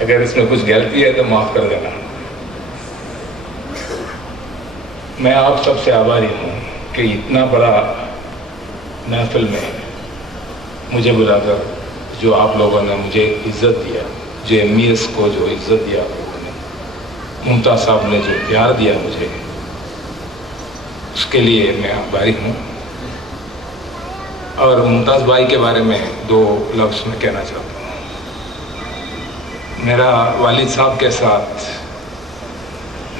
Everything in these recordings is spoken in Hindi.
अगर इसमें कुछ गलती है तो माफ कर देना। मैं आप सबसे आभारी हूँ कि इतना बड़ा महफिल में मुझे बुलाकर जो आप लोगों ने मुझे इज्जत दिया, जो MES को जो इज्जत दिया आप लोगों ने, मुमताज़ साहब ने जो प्यार दिया मुझे, उसके लिए मैं आभारी हूँ। और मुमताज़ भाई के बारे में 2 लफ्ज़ में कहना चाहता हूँ। मेरा वालिद साहब के साथ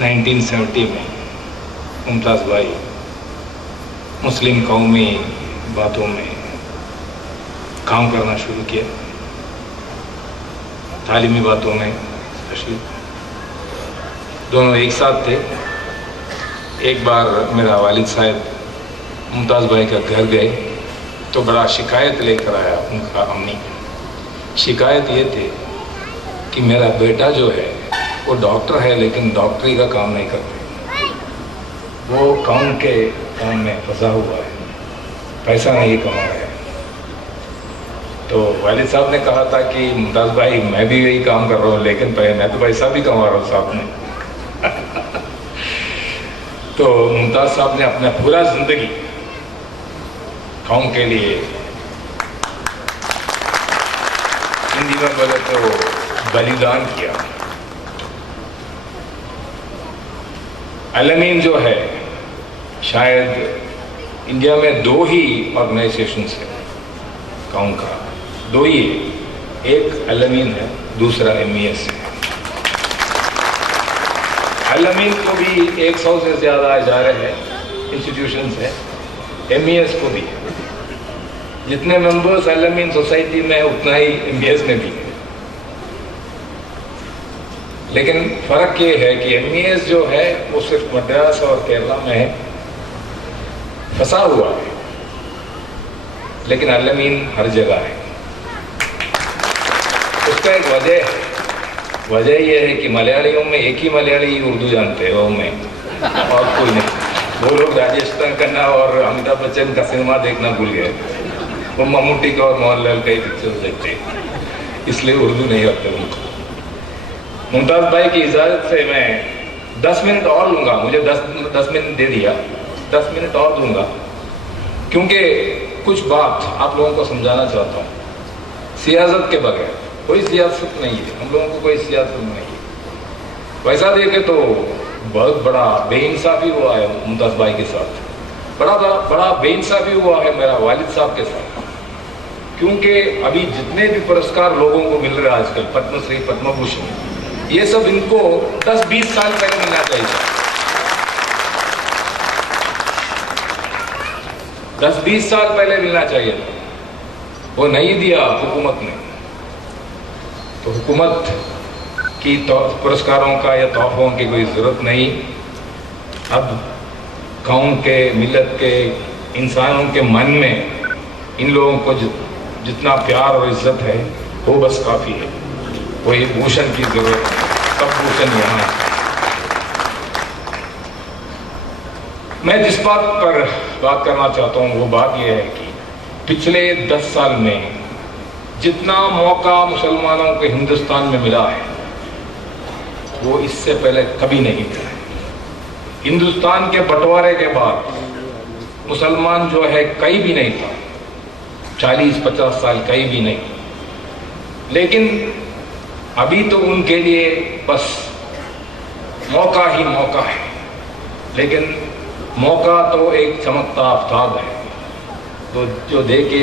1970 में मुमताज़ भाई मुस्लिम कौमी बातों में काम करना शुरू किया, तालीमी बातों में स्पेशली। दोनों एक साथ थे। एक बार मेरा वालिद साहब मुमताज़ भाई का घर गए तो बड़ा शिकायत लेकर आया उनका अम्मी। शिकायत ये थी कि मेरा बेटा जो है वो डॉक्टर है लेकिन डॉक्टरी का काम नहीं करते, वो काम के काम में फंसा हुआ है, पैसा नहीं कमा रहा है। तो वालिद साहब ने कहा था कि मुमताज़ भाई मैं भी यही काम कर रहा हूँ लेकिन मैं तो पैसा भी कमा रहा हूँ साथ में। तो मुमताज़ साहब ने अपना पूरा जिंदगी कौम के लिए, हिंदी में बोले तो बलिदान किया। अल-अमीन जो है शायद इंडिया में 2 ही ऑर्गेनाइजेशन है कौम का, 2 ही, एक अल-अमीन है, दूसरा MES है। अल-अमीन को भी 100 से ज़्यादा इदारे हैं, इंस्टीट्यूशंस हैं, MES को भी। जितने मेंबर्स अल-अमीन सोसाइटी में उतना ही MES में भी है। लेकिन फ़र्क ये है कि MES जो है वो सिर्फ मद्रास और केरला में फंसा हुआ है, लेकिन अल-अमीन हर जगह है। उसका एक वजह यह है कि मलयालियों में एक ही मलयाली उर्दू जानते हैं, वो मैं और कोई नहीं। वो लोग राजेश खन्ना और अमिताभ बच्चन का सिनेमा देखना भूल गए, वो मम्मूटी का और मोहनलाल का ही पिक्चर देखते, इसलिए उर्दू नहीं रखते उनको। मुमताज़ भाई की इजाज़त से मैं 10 मिनट और लूँगा, मुझे 10 मिनट दे दिया, 10 मिनट और दूँगा, क्योंकि कुछ बात आप लोगों को समझाना चाहता हूँ। सियासत के बगैर कोई सियासत नहीं है, हम लोगों को कोई सियासत नहीं है। वैसा देखे तो बहुत बड़ा बेइंसाफ़ी हुआ है मुमताज़ भाई के साथ, बड़ा बेइंसाफ़ी हुआ है मेरा वालिद साहब के साथ, क्योंकि अभी जितने भी पुरस्कार लोगों को मिल रहे हैं आजकल, पद्मश्री, पद्म भूषण, ये सब इनको 10-20 साल पहले मिलना चाहिए। 10-20 साल पहले मिलना चाहिए था, वो नहीं दिया हुकूमत ने। तो हुकूमत की पुरस्कारों का या तोहफों की कोई ज़रूरत नहीं। अब कौम के, मिलत के, इंसानों के मन में इन लोगों को जितना प्यार और इज्जत है वो बस काफ़ी है, कोई भूषण की ज़रूरत नहीं, सब भूषण यहाँ है। मैं जिस बात पर बात करना चाहता हूँ वो बात यह है कि पिछले 10 साल में जितना मौका मुसलमानों को हिंदुस्तान में मिला है वो इससे पहले कभी नहीं मिला है। हिंदुस्तान के बंटवारे के बाद मुसलमान जो है कहीं भी नहीं था, 40-50 साल कहीं भी नहीं। लेकिन अभी तो उनके लिए बस मौका ही मौका है, लेकिन मौका तो एक चमकता आफ्ताब है, तो जो देखे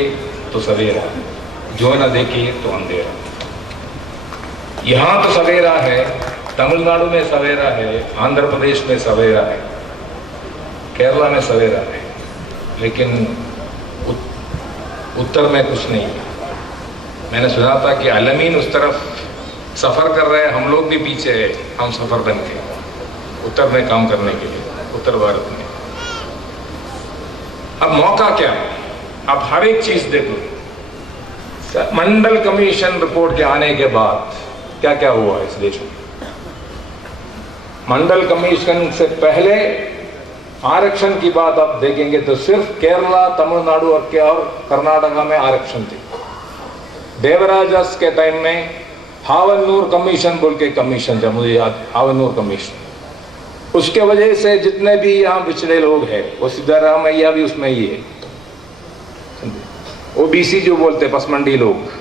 तो सवेरा, जो न देखे तो अंधेरा। यहाँ तो सवेरा है, तमिलनाडु में सवेरा है, आंध्र प्रदेश में सवेरा है, केरला में सवेरा है, लेकिन उत्तर में कुछ नहीं है। मैंने सुना था कि अल-अमीन उस तरफ सफ़र कर रहे हैं, हम लोग भी पीछे हैं, हम सफ़र बन के उत्तर में काम करने के लिए, उत्तर भारत में। अब मौका क्या है? अब हर एक चीज़ देखो, मंडल कमीशन रिपोर्ट के आने के बाद क्या क्या हुआ इस देश में। मंडल कमीशन से पहले आरक्षण की बात आप देखेंगे तो सिर्फ केरला, तमिलनाडु और कर्नाटका में आरक्षण थे। देवराजस के टाइम में हावनूर कमीशन बोल के कमीशन था, मुझे याद, हावनूर कमीशन। उसके वजह से जितने भी यहाँ पिछड़े लोग हैं, वो सिद्धारामैया भी उसमें ही है, ओबीसी जो बोलते पसमंडी लोग,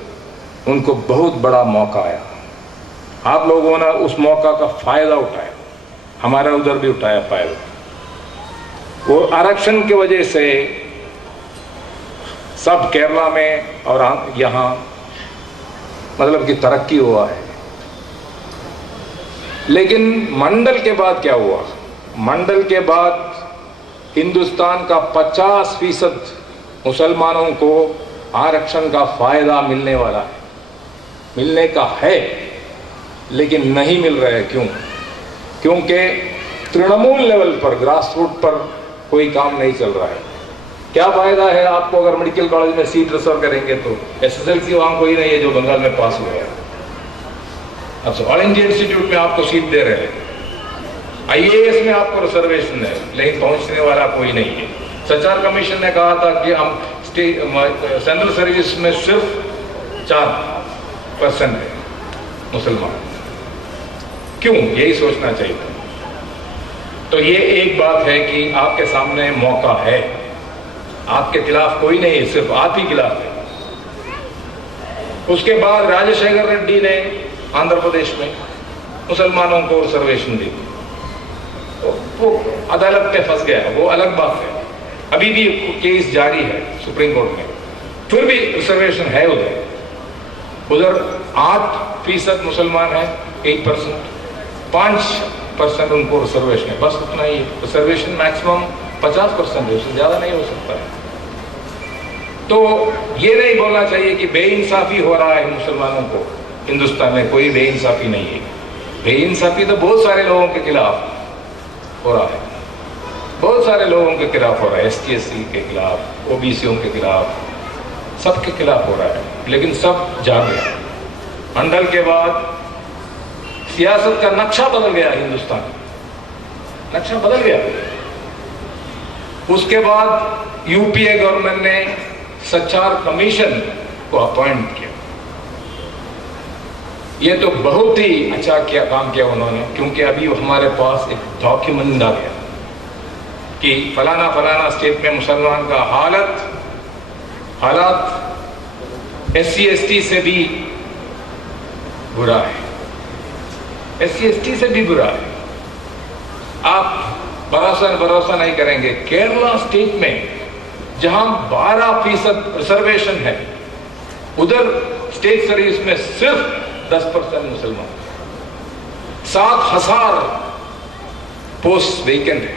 उनको बहुत बड़ा मौका आया। आप लोगों ने उस मौका का फायदा उठाया, हमारा उधर भी उठाया फायदा। वो आरक्षण की वजह से सब केरला में और यहाँ मतलब कि तरक्की हुआ है। लेकिन मंडल के बाद क्या हुआ? मंडल के बाद हिंदुस्तान का 50% मुसलमानों को आरक्षण का फायदा मिलने वाला है, मिलने का है, लेकिन नहीं मिल रहा है। क्यों? क्योंकि तृणमूल लेवल पर, ग्रास रूट पर कोई काम नहीं चल रहा है। क्या फायदा है आपको अगर मेडिकल कॉलेज में सीट रिजर्व करेंगे तो? SSLC वहां कोई नहीं है जो बंगाल में पास हुआ है। अच्छा, ऑल इंडिया इंस्टीट्यूट में आपको सीट दे रहे हैं, IAS में आपको रिजर्वेशन है, लेकिन पहुंचने वाला कोई नहीं है। सचार कमीशन ने कहा था कि हम सेंट्रल सर्विस में सिर्फ 4% है मुसलमान। क्यों? यही सोचना चाहिए था। तो ये एक बात है कि आपके सामने मौका है, आपके खिलाफ कोई नहीं है, सिर्फ आप ही खिलाफ है। उसके बाद राजशेखर रेड्डी ने आंध्र प्रदेश में मुसलमानों को रिजर्वेशन दी, तो वो अदालत में फंस गया, वो अलग बात है। अभी भी केस जारी है सुप्रीम कोर्ट में, फिर भी रिजर्वेशन है उधर 8% मुसलमान है, 8%, 5% उनको रिजर्वेशन है, बस उतना ही। रिजर्वेशन मैक्सिमम 50% है, उससे ज्यादा नहीं हो सकता है। तो ये नहीं बोलना चाहिए कि बेइंसाफी हो रहा है मुसलमानों को। हिंदुस्तान में कोई बेइंसाफी नहीं है। बेइंसाफी तो बहुत सारे लोगों के खिलाफ हो रहा है, बहुत सारे लोगों के खिलाफ हो रहा है, ST SC के खिलाफ, OBCओं के खिलाफ, सबके खिलाफ हो रहा है, लेकिन सब जाग गया। मंडल के बाद सियासत का नक्शा बदल गया, हिंदुस्तान नक्शा बदल गया। उसके बाद UPA गवर्नमेंट ने सचार कमीशन को अपॉइंट किया। ये तो बहुत ही अच्छा किया, काम किया उन्होंने, क्योंकि अभी हमारे पास एक डॉक्यूमेंट आ गया कि फलाना फलाना स्टेट में मुसलमान का हालात SC ST से भी बुरा है, SC ST से भी बुरा है। आप भरोसा नहीं करेंगे, केरला स्टेट में जहां 12% रिजर्वेशन है, उधर स्टेट सर्विस में सिर्फ 10% मुसलमान, 7,000 पोस्ट वेकेंट है।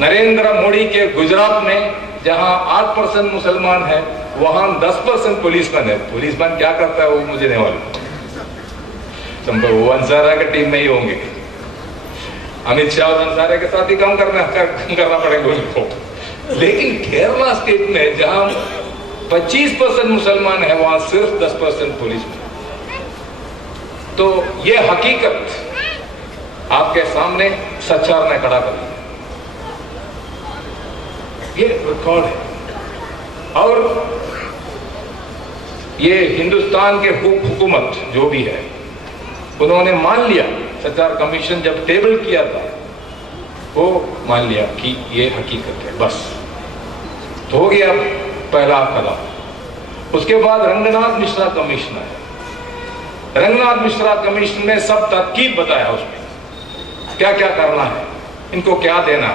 नरेंद्र मोदी के गुजरात में जहां 8% मुसलमान है, वहां 10% पुलिसमैन है। पुलिसमैन क्या करता है वो मुझे नहीं मालूम, वो अंसारा की टीम में ही होंगे। अमित शाह और अंसारा के साथ ही काम करना पड़ेगा उनको। लेकिन केरला स्टेट में जहां 25% मुसलमान है, वहां सिर्फ 10% पुलिस में। तो ये हकीकत आपके सामने सचार ने खड़ा कर दिया, ये रिकॉर्ड है। और ये हिंदुस्तान के हुकूमत जो भी है, उन्होंने मान लिया, सचार कमीशन जब टेबल किया था वो मान लिया कि ये हकीकत है, बस तो हो गया पहला कदम। उसके बाद रंगनाथ मिश्रा कमीशन है। रंगनाथ मिश्रा कमीशन ने सब तरकीब बताया, उसमें क्या क्या करना है, इनको क्या देना,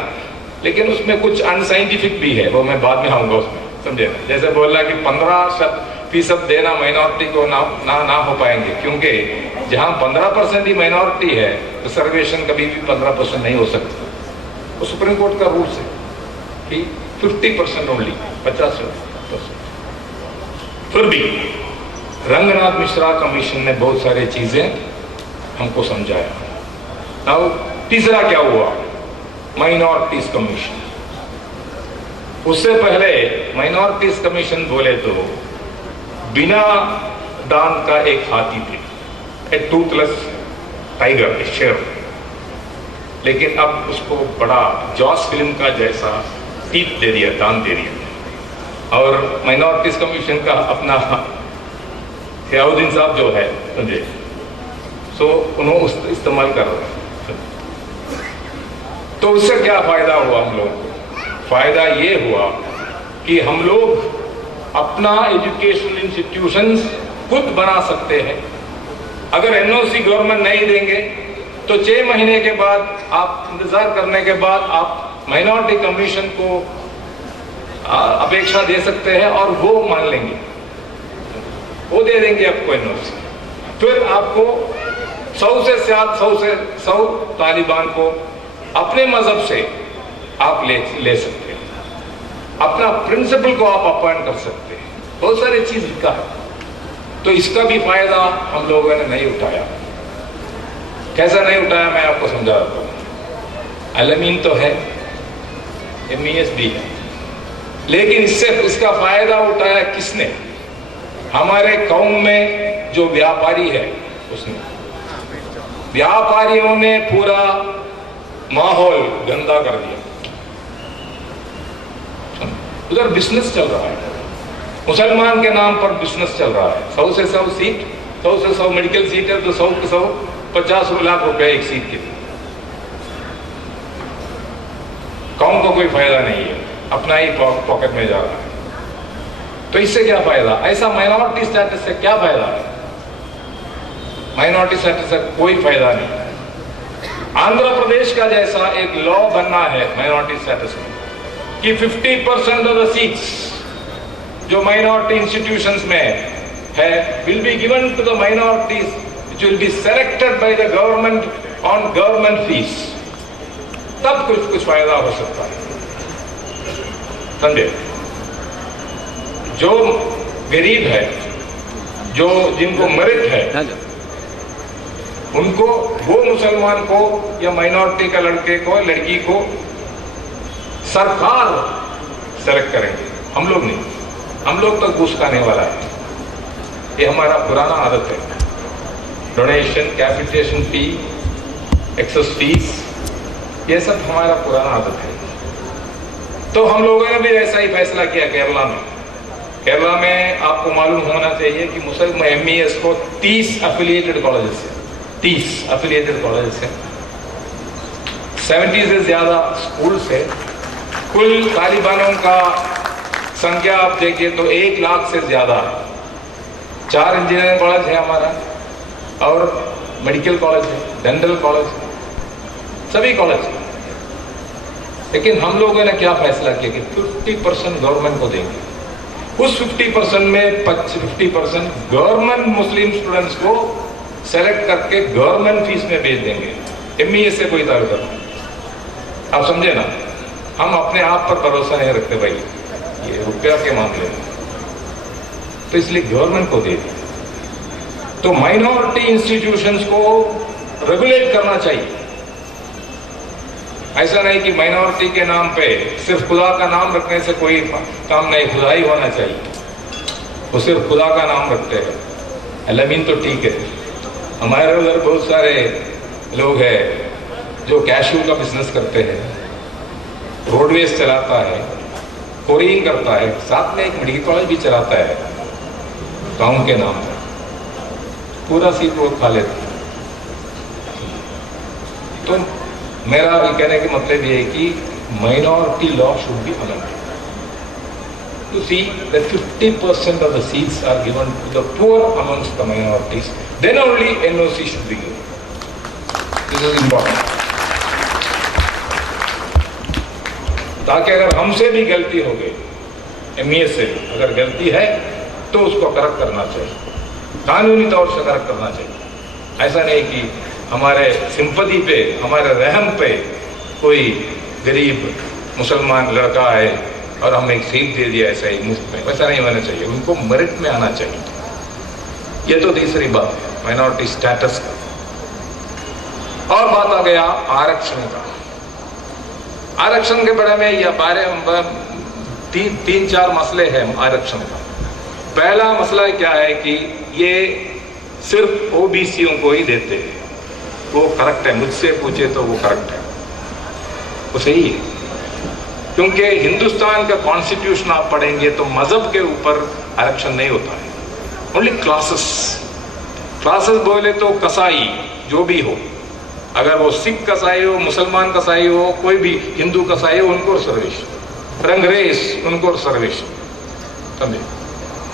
लेकिन उसमें कुछ अनसाइंटिफिक भी है, वो मैं बाद में आऊंगा उसमें, समझे ना। जैसे बोला कि 15% देना माइनॉरिटी को ना हो पाएंगे, क्योंकि जहां 15% ही माइनॉरिटी है, रिजर्वेशन कभी भी 15% नहीं हो सकता। वो सुप्रीम कोर्ट का रूल्स है कि 50% ओनली, 50%। फिर भी रंगनाथ मिश्रा कमीशन ने बहुत सारी चीजें हमको समझाया। अब तीसरा क्या हुआ, माइनॉरिटीज कमीशन। उससे पहले माइनॉरिटीज कमीशन बोले तो बिना दांत का एक हाथी थे, ए टूथलेस टाइगर, ए शेर, लेकिन अब उसको बड़ा जॉस फिल्म का जैसा टीथ दे दिया, दांत दे दिया। और माइनॉरिटीज कमीशन का अपना सियाउद्दीन साहब जो है, समझे। सो उन्होंने इस्तेमाल कर रहे हैं। तो उससे क्या फायदा हुआ हम लोगों को? फायदा ये हुआ कि हम लोग अपना एजुकेशनल इंस्टीट्यूशंस खुद बना सकते हैं। अगर एनओसी गवर्नमेंट नहीं देंगे तो 6 महीने के बाद आप इंतजार करने के बाद आप माइनॉरिटी कमीशन को अपेक्षा दे सकते हैं और वो मान लेंगे, वो दे देंगे आपको एनओसी। फिर आपको 100 तालिबान को अपने मजहब से आप ले सकते हैं, अपना प्रिंसिपल को आप अपॉइंट कर सकते हैं, बहुत सारी चीज का है। तो इसका भी फायदा हम लोगों ने नहीं उठाया। कैसा नहीं उठाया मैं आपको समझा रहा हूं। अलमीन तो है, MES भी है, लेकिन इसका फायदा उठाया किसने? हमारे कौम में जो व्यापारी है उसने। व्यापारियों ने पूरा माहौल गंदा कर दिया। उधर बिजनेस चल रहा है, मुसलमान के नाम पर बिजनेस चल रहा है। 100 से 100 सीट, 100 से 100 मेडिकल सीट है तो 100 के 100 50 लाख रुपए एक सीट के। कौम को कोई फायदा नहीं है, अपना ही पॉकेट में जा रहा है। तो इससे क्या फायदा? ऐसा माइनॉरिटी स्टेटस से क्या फायदा है? माइनॉरिटी स्टेटस से कोई फायदा नहीं है। आंध्र प्रदेश का जैसा एक लॉ बनना है माइनॉरिटी स्टेटस में कि 50% ऑफ द सीट्स जो माइनॉरिटी इंस्टीट्यूशंस में है will be given to the minorities which will be selected by the government on government fees. तब कुछ फायदा हो सकता है, समझे। जो गरीब है, जो जिनको मेरिट है, उनको, वो मुसलमान को या माइनॉरिटी का लड़के को लड़की को सरकार सेलेक्ट करेंगे, हम लोग नहीं। हम लोग तो घूस खाने वाला है, ये हमारा पुराना आदत है। Donation, capitation fee, excess fees, ये सब हमारा पुराना आदत है। तो हम लोगों ने भी ऐसा ही फैसला किया केरला में। केरला में आपको मालूम होना चाहिए कि मुसलमान MES को 30 एफिलिएटेड कॉलेजेस है, 30 एफिलिएटेड कॉलेजेस है, 70 से ज्यादा स्कूल है। कुल तालिबानों का संख्या आप देखिए तो 1 लाख से ज्यादा है। 4 इंजीनियरिंग कॉलेज है हमारा, और मेडिकल कॉलेज है, डेंटल कॉलेज है, सभी कॉलेज है। लेकिन हम लोगों ने क्या फैसला किया कि 50% गवर्नमेंट को देंगे। उस 50% में 50% गवर्नमेंट मुस्लिम स्टूडेंट्स को सेलेक्ट करके गवर्नमेंट फीस में भेज देंगे। MES से कोई ताल्लुक नहीं। आप समझे ना, हम अपने आप पर भरोसा नहीं रखते भाई, ये रुपया के मामले में, तो इसलिए गवर्नमेंट को दे दें। तो माइनॉरिटी इंस्टीट्यूशंस को रेगुलेट करना चाहिए। ऐसा नहीं कि माइनॉरिटी के नाम पे सिर्फ खुदा का नाम रखने से कोई काम नहीं, खुदा ही होना चाहिए। वो सिर्फ खुदा का नाम रखते हैं। अलमीन तो ठीक है, हमारे उधर बहुत सारे लोग हैं जो कैशू का बिजनेस करते हैं, रोडवेज चलाता है, कोरिंग करता है, साथ में एक मेडिकल कॉलेज भी चलाता है गांव के नाम पर। पूरा सीट वो खा लेते। तो मेरा कहने का मतलब ये है कि minority law should be amended to see that 50% of the seats are given to the poor amongst the minorities. Then only NOC should be given. This is important. ताकि अगर हमसे भी गलती हो गई, MES से भी अगर गलती है तो उसको करेक्ट करना चाहिए, कानूनी तौर से करेक्ट करना चाहिए। ऐसा नहीं कि हमारे सिंपैथी पे, हमारे रहम पे कोई गरीब मुसलमान लड़का है और हमने एक सीट दे दिया ऐसा ही मुफ्त में, वैसा नहीं होना चाहिए। उनको मेरिट में आना चाहिए। ये तो तीसरी बात है माइनॉरिटी स्टेटस का। और बात आ गया आरक्षण का। आरक्षण के बारे में या बारे तीन चार मसले हैं आरक्षण का। पहला मसला क्या है कि ये सिर्फ OBCओं को ही देते हैं। वो करेक्ट है, मुझसे पूछे तो वो करेक्ट है, वो सही है। क्योंकि हिंदुस्तान का कॉन्स्टिट्यूशन आप पढ़ेंगे तो मजहब के ऊपर आरक्षण नहीं होता है, ओनली क्लासेस। क्लासेस बोले तो कसाई जो भी हो, अगर वो सिख कसाई हो, मुसलमान कसाई हो, कोई भी हिंदू कसाई हो, उनको रिजर्वेशन। रंगरेज उनको रिजर्वेशन, समझे,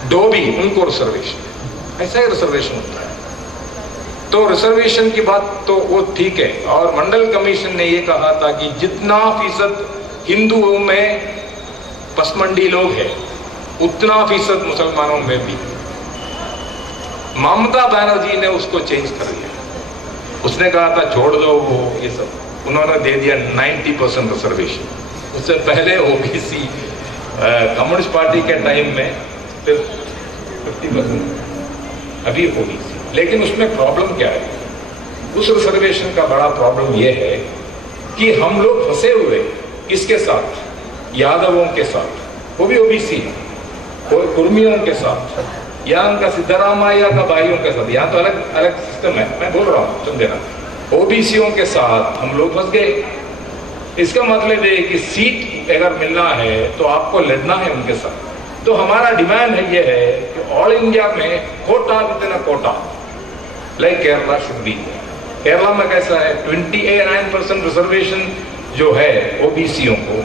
डोबी उनको रिजर्वेशन, ऐसा ही रिजर्वेशन होता है। तो रिजर्वेशन की बात तो वो ठीक है, और मंडल कमीशन ने ये कहा था कि जितना फीसद हिंदुओं में पसमंडी लोग हैं उतना फीसद मुसलमानों में भी। ममता बनर्जी ने उसको चेंज कर दिया, उसने कहा था छोड़ दो वो ये सब, उन्होंने दे दिया 90% रिजर्वेशन। उससे पहले ओबीसी कम्युनिस्ट पार्टी के टाइम में 50%, अभी ओबीसी। लेकिन उसमें प्रॉब्लम क्या है, उस रिजर्वेशन का बड़ा प्रॉब्लम यह है कि हम लोग फंसे हुए किसके साथ, यादवों के साथ, वो भी ओबीसी, कुर्मियों के साथ, या उनका सिद्धरामैया का भाइयों के साथ। यहाँ तो अलग अलग सिस्टम है, मैं बोल रहा हूँ समझे ना। ओबीसीयों के साथ हम लोग फंस गए। इसका मतलब है कि सीट अगर मिलना है तो आपको लड़ना है उनके साथ। तो हमारा डिमांड है ये है कि ऑल इंडिया में quota within quota, like Kerala should be. Kerala में कैसा है, 29% रिजर्वेशन जो है ओबीसीयों को,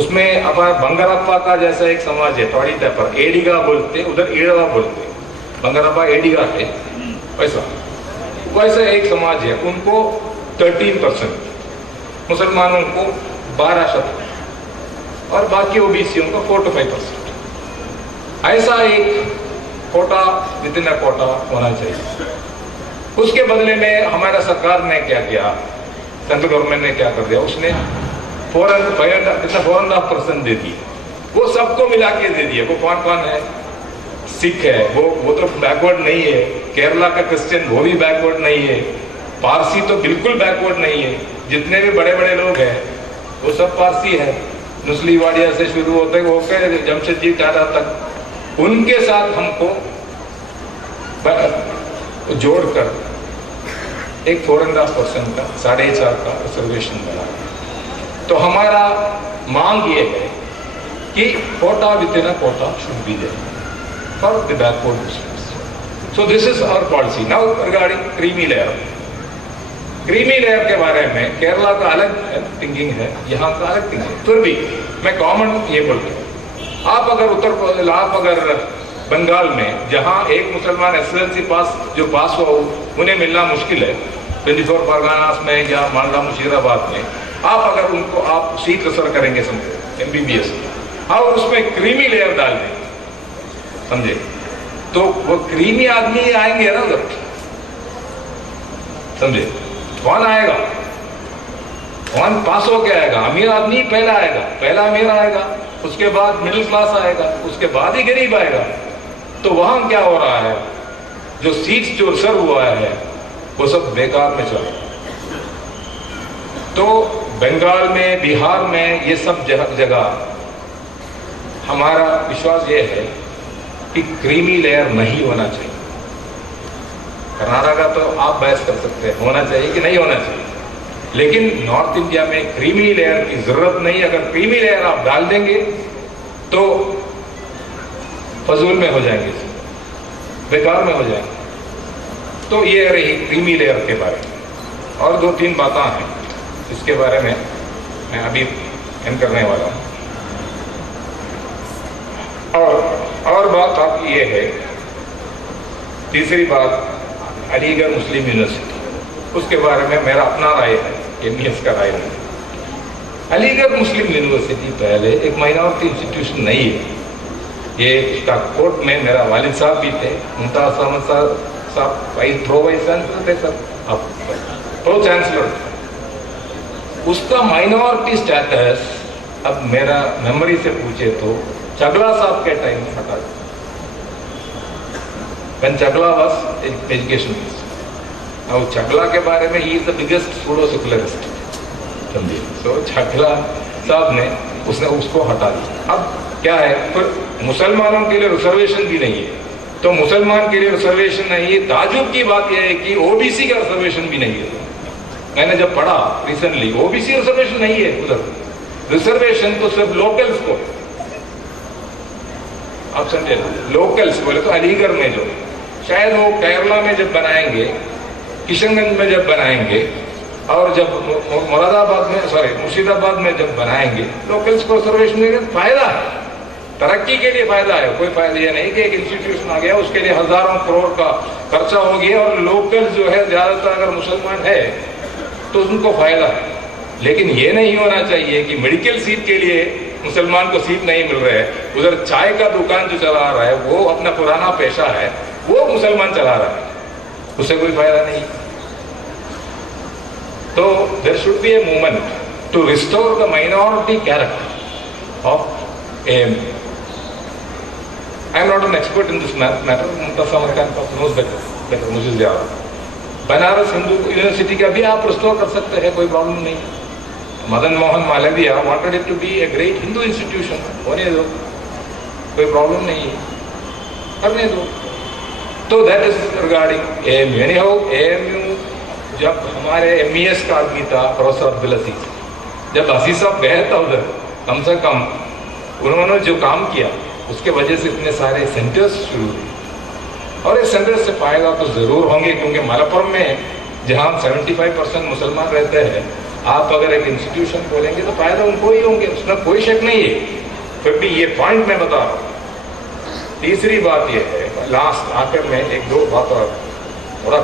उसमें अब बंगारप्पा का जैसा एक समाज है, थोड़ी पर एडिगा बोलते, उधर ईड़वा बोलते, बंगारप्पा एडिगा है, वैसा एक समाज है, उनको 13%, मुसलमानों को 12% और बाकी ओबीसीयों को 4 to 5%। ऐसा एक कोटा विद इन कोटा होना चाहिए। उसके बदले में हमारा सरकार ने क्या किया, सेंट्रल गवर्नमेंट ने क्या कर दिया, उसने 4.5% दे दिए, वो सबको मिला के दे दिए। वो कौन कौन है, सिख है, वो तो बैकवर्ड नहीं है, केरला का क्रिश्चियन वो भी बैकवर्ड नहीं है, पारसी तो बिल्कुल बैकवर्ड नहीं है, जितने भी बड़े बड़े लोग हैं वो सब पारसी है, नुस्ली वाडिया से शुरू होते होकर जमशेदजी टाटा तक, उनके साथ हमको जोड़कर एक 4.5% का 4.5 का रिजर्वेशन बना। तो हमारा मांग ये है कि quota within quota should be there for the backward Muslims. So this is our policy. Now regarding creamy layer, creamy layer के बारे में केरला का अलग थिंकिंग है, यहाँ का अलग थिंकिंग। फिर भी मैं कॉमन ये बोलता हूँ, आप अगर बंगाल में जहाँ एक मुसलमान एसएसएलसी पास जो पास हुआ उन्हें मिलना मुश्किल है, 24 परगनास में या मालदा मुशीराबाद में, आप अगर उनको आप सीट रिजर्व करेंगे समझे एमबीबीएस और उसमें क्रीमी लेयर डाल दें समझे, तो वो क्रीमी आदमी आएंगे ना उधर, समझे, कौन आएगा, कौन पास होके आएगा, अमीर आदमी पहला आएगा, पहला अमीर आएगा, उसके बाद मिडिल क्लास आएगा, उसके बाद ही गरीब आएगा। तो वहां क्या हो रहा है, जो सीट्स जो रिजर्व हुआ है वो सब बेकार में चल रहा है। तो बंगाल में, बिहार में, ये सब जगह हमारा विश्वास ये है कि क्रीमी लेयर नहीं होना चाहिए। कर्नाटका तो आप बहस कर सकते हैं होना चाहिए कि नहीं होना चाहिए, लेकिन नॉर्थ इंडिया में क्रीमी लेयर की जरूरत नहीं। अगर क्रीमी लेयर आप डाल देंगे तो फजूल में हो जाएंगे, बेकार में हो जाएंगे। तो ये रही क्रीमी लेयर के बारे में। और 2-3 बातें हैं इसके बारे में मैं अभी एंड करने वाला हूँ। और बात आपकी ये है, तीसरी बात अलीगढ़ मुस्लिम यूनिवर्सिटी, उसके बारे में मेरा अपना राय है, एमईएस का राय नहीं। अलीगढ़ मुस्लिम यूनिवर्सिटी पहले एक माइनॉरिटी इंस्टीट्यूशन नहीं है। ये इसका कोर्ट में मेरा वालिद साहब भी थे, मुमताज अहमद साहब प्रो वाइस चांसलर थे सर, अब प्रो चांसलर। उसका माइनॉरिटी स्टेटस अब मेरा मेमोरी से पूछे तो चगला साहब के टाइम में हटा दिया। When Chagla was education minister. Now Chagla के बारे में he is the biggest pseudo secularist, समझिए। So Chagla साहब ने उसको हटा दिया। अब क्या है, फिर मुसलमानों के लिए रिजर्वेशन भी नहीं है, तो मुसलमान के लिए रिजर्वेशन नहीं है। ताजुब की बात यह है कि ओबीसी का रिजर्वेशन भी नहीं है। मैंने जब पढ़ा रिसेंटली, ओबीसी रिजर्वेशन नहीं है उधर, रिजर्वेशन तो सिर्फ लोकल्स को, आप समझे ना, लोकल्स बोले तो अलीगढ़ में जो शायद वो केरला में जब बनाएंगे, किशनगंज में जब बनाएंगे और जब मुरादाबाद में मुर्शिदाबाद में जब बनाएंगे, लोकल्स को रिजर्वेशन देंगे, फायदा है, तरक्की के लिए फायदा है। कोई फायदा ये नहीं कि एक इंस्टीट्यूशन आ गया उसके लिए हजारों करोड़ का खर्चा हो गया और लोकल जो है ज्यादातर अगर मुसलमान है तो उनको फायदा है। लेकिन ये नहीं होना चाहिए कि मेडिकल सीट के लिए मुसलमान को सीट नहीं मिल रहा है, उधर चाय का दुकान जो चला रहा है वो अपना पुराना पेशा है, वो मुसलमान चला रहा है, उससे कोई फायदा नहीं। तो there should be a movement to restore the minority character of AMU. I am not an expert in this matter. Mumtaz Ahmad Khan knows better मुझे ज्यादा। बनारस हिंदू यूनिवर्सिटी का भी आप रिस्टोर कर सकते हैं, कोई प्रॉब्लम नहीं। Madan Mohan Malviya wanted it to be a great Hindu institution, होने दो, कोई प्रॉब्लम नहीं है, करने दो। तो that is regarding AMU। anyhow AMU जब हमारे MES का आदमी था प्रोफेसर अब्दुल अजीज, जब अजीज साहब गए था उधर, कम से कम उन्होंने जो काम किया उसके वजह से इतने सारे सेंटर्स शुरू हुए और इस सेंटर से फायदा तो जरूर होंगे, क्योंकि मलप्पुरम में जहां 75% मुसलमान रहते हैं, आप अगर एक इंस्टीट्यूशन खोलेंगे तो फायदा उनको ही होंगे, उसमें कोई शक नहीं है। फिर भी ये पॉइंट मैं बता रहा हूँ। तीसरी बात यह है, लास्ट आखिर में एक दो बात और थोड़ा